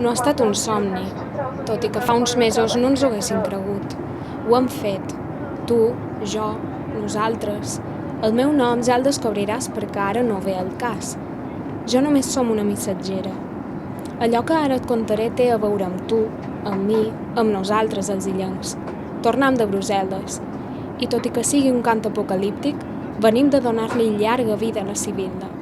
No ha estat un somni, tot i que fa uns mesos no ens ho haguéssim cregut. Ho hem fet. Tu, jo, nosaltres. El meu nom ja el descobriràs perquè ara no ve al cas. Jo només som una missatgera. Allò que ara et contaré té a veure amb tu, amb mi, amb nosaltres, els illencs. Tornem de Brussel·les. I tot i que sigui un cant apocalíptic, venim de donar-li llarga vida a la Sibil·la.